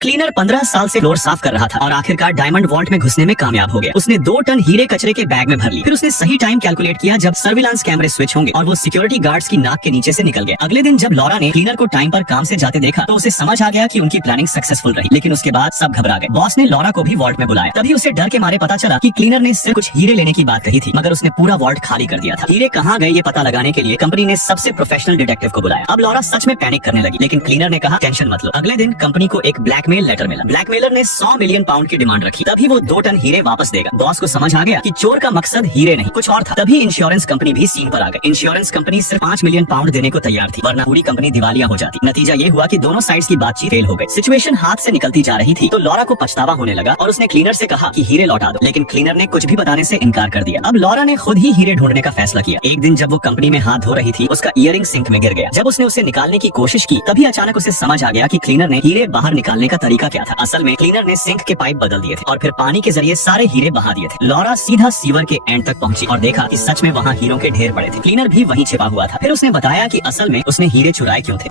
Cleaner 15 साल से floor साफ कर रहा था और आखिरकार डायमंड वॉल्ट में घुसने में कामयाब हो गया। उसने 2 टन हीरे कचरे के बैग में भर ली। फिर उसने सही टाइम कैलकुलेट किया जब सर्विलांस कैमरे स्विच होंगे और वो सिक्योरिटी गार्ड्स की नाक के नीचे से निकल गया। अगले दिन जब लॉरा ने क्लीनर को टाइम पर काम से जाते देखा तो उसे समझ आ गया कि उनकी प्लानिंग सक्सेसफुल रही। लेकिन उसके बाद सब घबरा गए। बॉस ने लॉरा को भी वॉल्ट में बुलाया। तभी उसे डर के मारे पता चला कि क्लीनर ने सिर्फ कुछ हीरे लेने की बात कही थी, मगर उसने पूरा वॉल्ट खाली कर दिया था। हीरे कहाँ गए ये पता लगाने के लिए कंपनी ने सबसे प्रोफेशनल डिटेक्टिव को बुलाया। अब लॉरा सच में पैनिक करने लगी, लेकिन क्लीनर ने कहा टेंशन मत लो। अगले दिन कंपनी को एक ब्लैकमेल लेटर मिला। ब्लैकमेलर ने 100 मिलियन पाउंड की डिमांड रखी, तभी वो 2 टन हीरे वापस देगा। बॉस को समझ आ गया कि चोर का मकसद हीरे नहीं कुछ और था। तभी इंश्योरेंस कंपनी भी सीन पर आ गई। इंश्योरेंस कंपनी सिर्फ 5 मिलियन पाउंड देने को तैयार थी, वरना पूरी कंपनी दिवालिया हो जाती। नतीजा ये हुआ कि दोनों साइड्स की बातचीत फेल हो गई। सिचुएशन हाथ से निकलती जा रही थी तो लॉरा को पछतावा होने लगा और उसने क्लीनर से कहा कि हीरे लौटा दो, लेकिन क्लीनर ने कुछ भी बताने से इनकार कर दिया। अब लॉरा ने खुद ही हीरे ढूंढने का फैसला किया। एक दिन जब वो कंपनी में हाथ धो रही थी, उसका ईयरिंग सिंक में गिर गया। जब उसने उसे निकालने की कोशिश की तभी अचानक उसे समझ आ गया कि क्लीनर ने हीरे बाहर निकालने का तरीका क्या था। असल में क्लीनर ने सिंक के पाइप बदल दिए थे और फिर पानी के जरिए सारे हीरे बहा दिए थे। लॉरा सीधा सीवर के एंड तक पहुंची और देखा कि सच में वहाँ हीरों के ढेर पड़े थे। क्लीनर भी वहीं छिपा हुआ था। फिर उसने बताया कि असल में उसने हीरे चुराए क्यों थे।